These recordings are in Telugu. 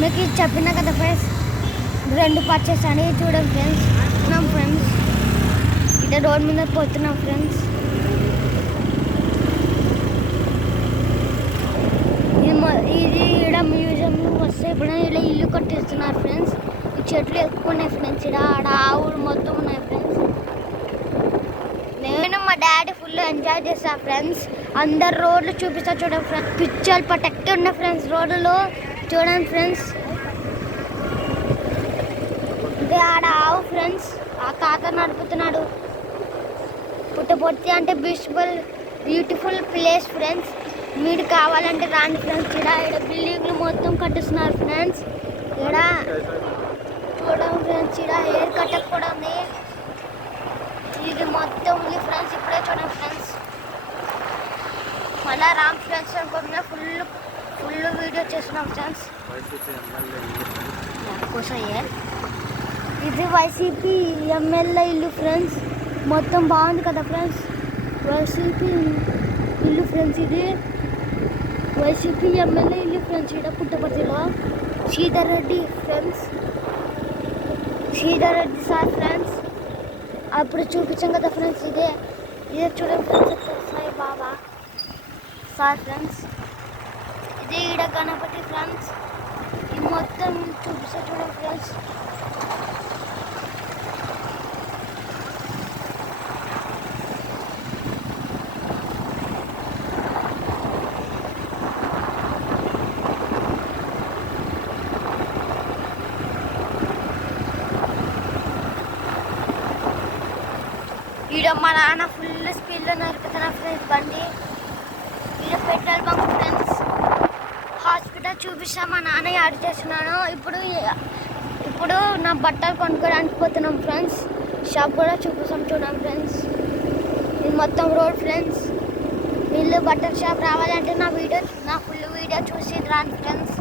మీకు చెప్పిన కదా ఫ్రెండ్స్, 2 పర్చేస్ అని చూడండి ఫ్రెండ్స్. ఫ్రెండ్స్ ఇదే రోడ్ మీద పోతున్నాం ఫ్రెండ్స్. ఇది ఇక్కడ మ్యూజియం వస్తే ఇప్పుడు ఇలా ఇల్లు కట్టిస్తున్నారు ఫ్రెండ్స్. ఈ చెట్లు ఎక్కువ ఉన్నాయి ఫ్రెండ్స్. ఇక్కడ ఆడ ఆవులు మొత్తం ఉన్నాయి ఫ్రెండ్స్. నేను మా డాడీ ఫుల్ ఎంజాయ్ చేస్తాను ఫ్రెండ్స్. అందరు రోడ్లు చూపిస్తా చూడండి ఫ్రెండ్స్. పిచ్చర్లు పట్టెక్కి ఉన్నాయి ఫ్రెండ్స్ రోడ్లలో చూడండి ఫ్రెండ్స్. ఇంకా ఆడ ఆవు ఫ్రెండ్స్, ఆ తాత నడుపుతున్నాడు. పుట్టపొర్తి అంటే బ్యూటిఫుల్ ప్లేస్ ఫ్రెండ్స్. మీరు కావాలంటే రాండి ఫ్రెండ్స్. ఇక్కడ బిల్డింగ్లు మొత్తం కట్టిస్తున్నారు ఫ్రెండ్స్. ఇక్కడ చూడండి ఫ్రెండ్స్, ఇక్కడ హెయిర్ కట్ కూడా ఉంది. ఇది మొత్తం ఉంది ఫ్రెండ్స్. ఇప్పుడే చూడండి ఫ్రెండ్స్. మళ్ళా రామ్ ఫ్రెండ్స్ అనుకుంటున్నా ఫుల్ వీడియో చేస్తున్నాం ఫ్రెండ్స్. ఇది వైసీపీ ఎమ్మెల్యే ఇల్లు ఫ్రెండ్స్. మొత్తం బాగుంది కదా ఫ్రెండ్స్. వైసీపీ ఇల్లు ఫ్రెండ్స్. ఇది వైసీపీ ఎమ్మెల్యే ఇల్లు ఫ్రెండ్స్. ఇక్కడ పుట్టపర్తిలో Sridhar Reddy friends. Sridhar Reddy sir friends. అప్పుడు చూపించాం కదా ఫ్రెండ్స్. ఇదే చూడండి friends, Sai Baba sir friends. ఇది ఈడ గణపతి ఫ్రెండ్స్. ఇది మొత్తం చూపిస్తా చూడండి ఫ్రెండ్స్. ఈడ మా నాన్న ఫుల్ స్పీడ్లో నడుపుతున్నా ఫ్రెండ్స్ బండి. ఈడ పెట్రోల్ బంక్ ఫ్రెండ్స్. హాస్పిటల్ చూపిస్తా మా నాన్న యాడ్ చేస్తున్నాను. ఇప్పుడు నా బట్టలు కొనుక్కోడానికి పోతున్నాం ఫ్రెండ్స్. షాప్ కూడా చూపిస్తాం చూడండి ఫ్రెండ్స్. ఇది మొత్తం రోడ్ ఫ్రెండ్స్. వీళ్ళు బట్టల షాప్ రావాలంటే నా ఫుల్ వీడియో చూసి రాండి ఫ్రెండ్స్.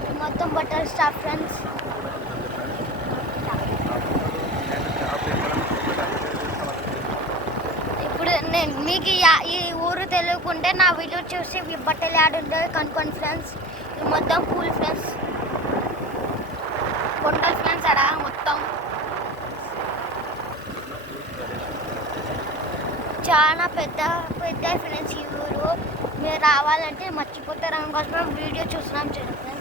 ఇది మొత్తం బట్టల షాప్ ఫ్రెండ్స్. మీకు ఈ ఊరు తెలియకుంటే నా వీడియో చూసి బట్టలు యాడ్ ఉంటుంది కనుక్కోండి ఫ్రెండ్స్. ఇది మొత్తం పూల్ ఫ్రెండ్స్. కొండలు ఫ్రెండ్స్. అక్కడ మొత్తం చాలా పెద్ద ఫ్రెండ్స్ ఈ ఊరు. మీరు రావాలంటే మర్చిపోతారు అనుకోసం వీడియో చూస్తున్నాం చూడండి.